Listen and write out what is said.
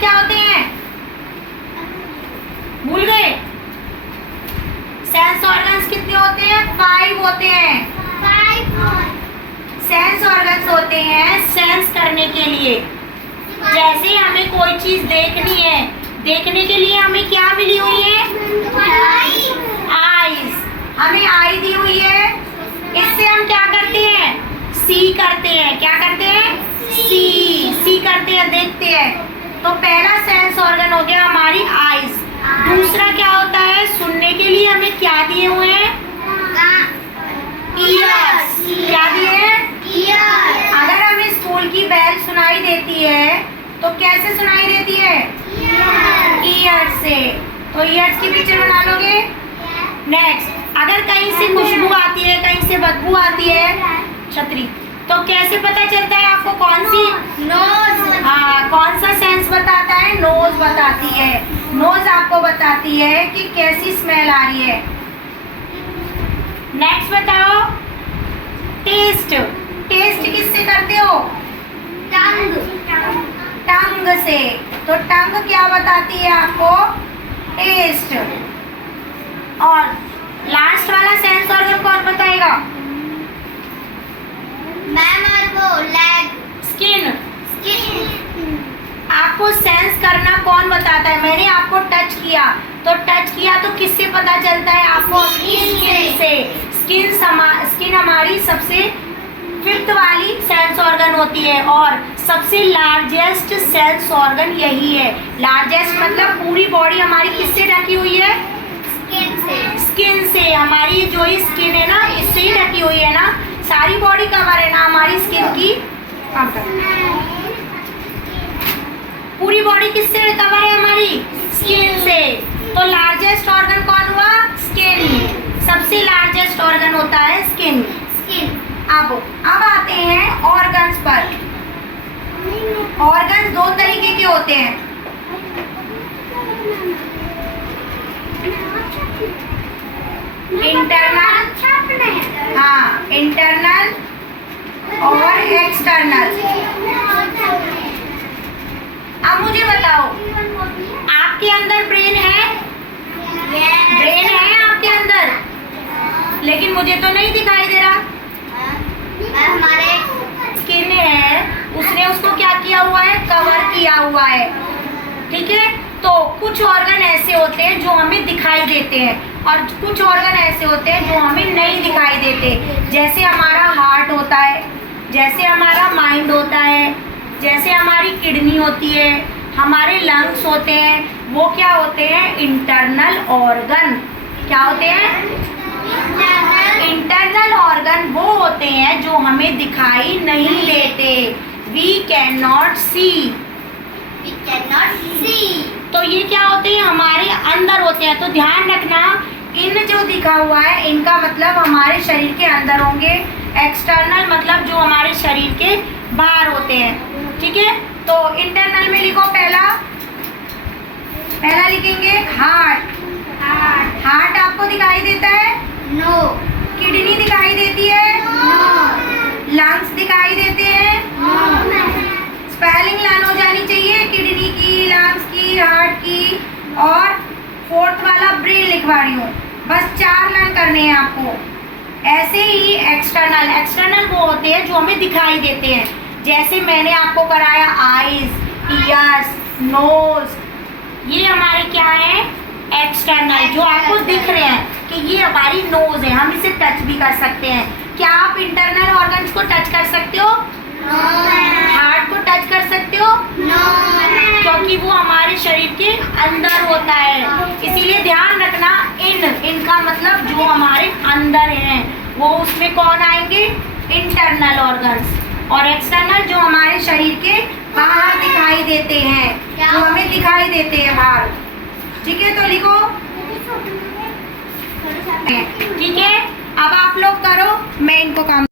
क्या होते हैं? भूल गए? सेंस ऑर्गन्स कितने होते हैं? 5 होते हैं। 5 सेंस ऑर्गन्स होते हैं सेंस करने के लिए। जैसे हमें कोई चीज देखनी है, देखने के लिए हमें क्या मिली हुई है? आईज। हमें आई दी हुई है, इससे हम क्या करते हैं? सी करते हैं। क्या करते हैं? सी करते हैं, देखते हैं। तो पहला सेंस ऑर्गन हो गया हमारी आईज। दूसरा क्या होता है? सुनने के लिए हमें क्या दिए हुए हैं? ईयर्स। क्या दिए हैं? अगर हमें स्कूल की बेल सुनाई देती है तो कैसे सुनाई देती है? ईयर्स से। तो ईयर्स की पिक्चर बना लोगे। नेक्स्ट, अगर कहीं से खुशबू आती है, कहीं से बदबू आती है, छतरी, तो कैसे पता चलता है आपको? कौन सी? नोज। हाँ, कौन सा सेंस बताता है? नोज बताती है। नोज आपको बताती है कि कैसी स्मेल आ रही है। नेक्स्ट बताओ, टेस्ट। टेस्ट किससे करते हो? टंग से। तो टंग क्या बताती है आपको? टेस्ट। और लास्ट वाला सेंस ऑर्गन कौन बताएगा? मैम और वो लेग। स्किन। आपको सेंस करना कौन बताता है? मैंने आपको टच किया, तो टच किया तो किससे पता चलता है आपको? अपनी स्किन से। स्किन हमारी सबसे 5th वाली सेंस ऑर्गन होती है और सबसे लार्जेस्ट सेंस ऑर्गन यही है। लार्जेस्ट मतलब पूरी बॉडी हमारी किससे ढकी हुई है? स्किन से। हमारी जो ये स्किन है ना, इससे ही ढकी हुई है ना। सारी बॉडी कवर है ना हमारी स्किन की। पूरी बॉडी किससे कवर है? हमारी स्किन से। तो लार्जेस्ट ऑर्गन कौन हुआ? स्किन। सबसे लार्जेस्ट ऑर्गन होता है स्किन। अब आते हैं ऑर्गन्स पर। ऑर्गन्स 2 तरीके के होते हैं। इंटरनल, हाँ, इंटरनल और एक्सटर्नल। अब मुझे बताओ, आपके अंदर ब्रेन है? ब्रेन है आपके अंदर, लेकिन मुझे तो नहीं दिखाई दे रहा। हमारे स्किन है, उसने उसको क्या किया हुआ है? कवर किया हुआ है। ठीक है, तो कुछ ऑर्गन ऐसे होते हैं जो हमें दिखाई देते हैं और कुछ ऑर्गन ऐसे होते हैं जो हमें नहीं दिखाई देते। जैसे हमारा हार्ट होता है, जैसे हमारा माइंड होता है, जैसे हमारी किडनी होती है, हमारे लंग्स होते हैं। वो क्या होते हैं? Internal organ. क्या होते हैं? इंटरनल ऑर्गन वो होते हैं जो हमें दिखाई नहीं देते। वी कैन नॉट सी। तो ये क्या होते हैं? हमारे अंदर होते हैं। तो ध्यान रखना, इन जो दिखा हुआ है इनका मतलब हमारे शरीर के अंदर होंगे। एक्सटर्नल मतलब जो हमारे शरीर के बाहर होते हैं। ठीक है, तो इंटरनल में लिखो। पहला लिखेंगे हार्ट। हार्ट आपको दिखाई देता है? नो। किडनी दिखाई देती है? नो। लंग्स दिखाई देते हैं? स्पेलिंग लर्न हो जानी चाहिए, किडनी की, लंग्स की, हार्ट की। और 4th वाला ब्रेन लिखवा रही हूँ। बस 4 लर्न करने हैं आपको। ऐसे ही एक्सटर्नल वो होते हैं जो हमें दिखाई देते हैं। जैसे मैंने आपको कराया आईज, ईयर्स, नोज, ये हमारे क्या है? एक्सटर्नल, जो आपको दिख रहे हैं कि ये हमारी नोज है। हम इसे टच भी कर सकते हैं। क्या आप इंटरनल ऑर्गन्स को टच कर सकते हो? हार्ट को टच कर सकते हो? क्योंकि वो हमारे शरीर के अंदर होता है। इसीलिए ध्यान रखना, इनका मतलब जो हमारे अंदर हैं वो उसमें कौन आएंगे? Internal organs. और एक्सटर्नल जो हमारे शरीर के बाहर दिखाई देते हैं, जो हमें दिखाई देते हैं बाहर। ठीक है, तो लिखो। ठीक है, अब आप लोग करो, मैं इनको काम